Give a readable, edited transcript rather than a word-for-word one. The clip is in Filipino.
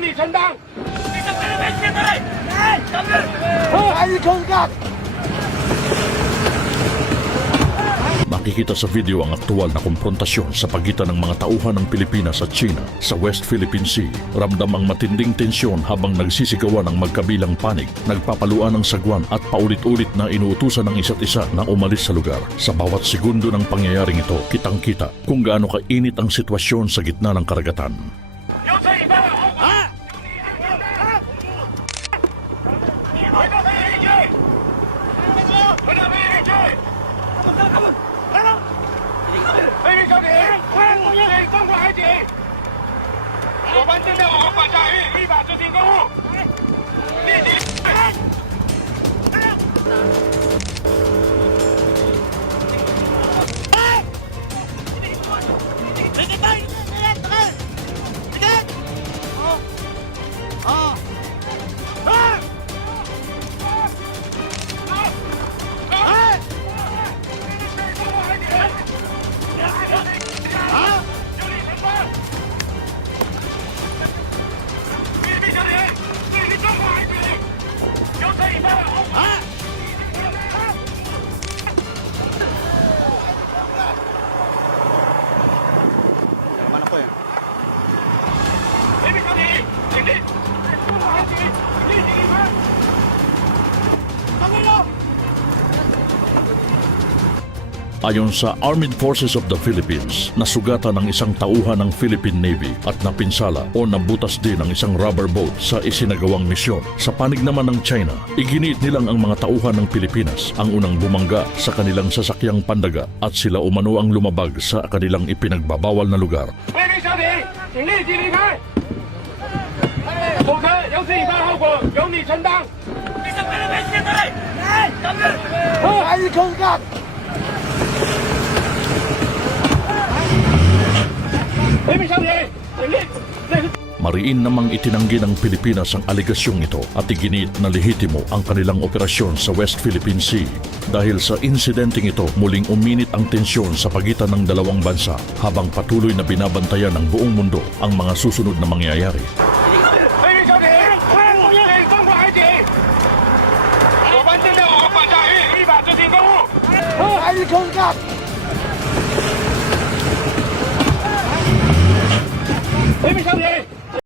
你承担。你是菲律宾舰队，还是空干。 Makikita sa video ang aktual na konfrontasyon sa pagitan ng mga tauhan ng Pilipinas at China sa West Philippine Sea. Ramdam ang matinding tensyon habang nagsisigawan ng magkabilang panig, nagpapaluan ng sagwan at paulit-ulit na inuutusan ng isa't isa na umalis sa lugar. Sa bawat segundo ng pangyayaring ito, kitang-kita kung gaano kainit ang sitwasyon sa gitna ng karagatan. 有车以外的后果。你回到飞机去，回到飞机去。来了，飞机小艇，请中国海警，我班侦探王法驾驭，依法执行公务，立即。 Ayon sa Armed Forces of the Philippines, nasugatan ng isang tauhan ng Philippine Navy at napinsala o nabutas din ang isang rubber boat sa isinagawang misyon. Sa panig naman ng China, iginiit nilang ang mga tauhan ng Pilipinas ang unang bumangga sa kanilang sasakyang pandaga at sila umano ang lumabag sa kanilang ipinagbabawal na lugar. 菲律宾小艇，请立即离开。否则有此以上后果由你承担。你是菲律宾舰队，还是空干。 菲律宾小艇，请立。 Mariin namang itinanggi ng Pilipinas ang aligasyong ito at iginiit na lehitimo ang kanilang operasyon sa West Philippine Sea. Dahil sa insidenteng ito, muling uminit ang tensyon sa pagitan ng dalawang bansa habang patuloy na binabantayan ng buong mundo ang mga susunod na mangyayari. 菲律宾小艇，请中国海警，我班侦探王法驾驭，依法执行公务。还是空干。 菲律宾小艇。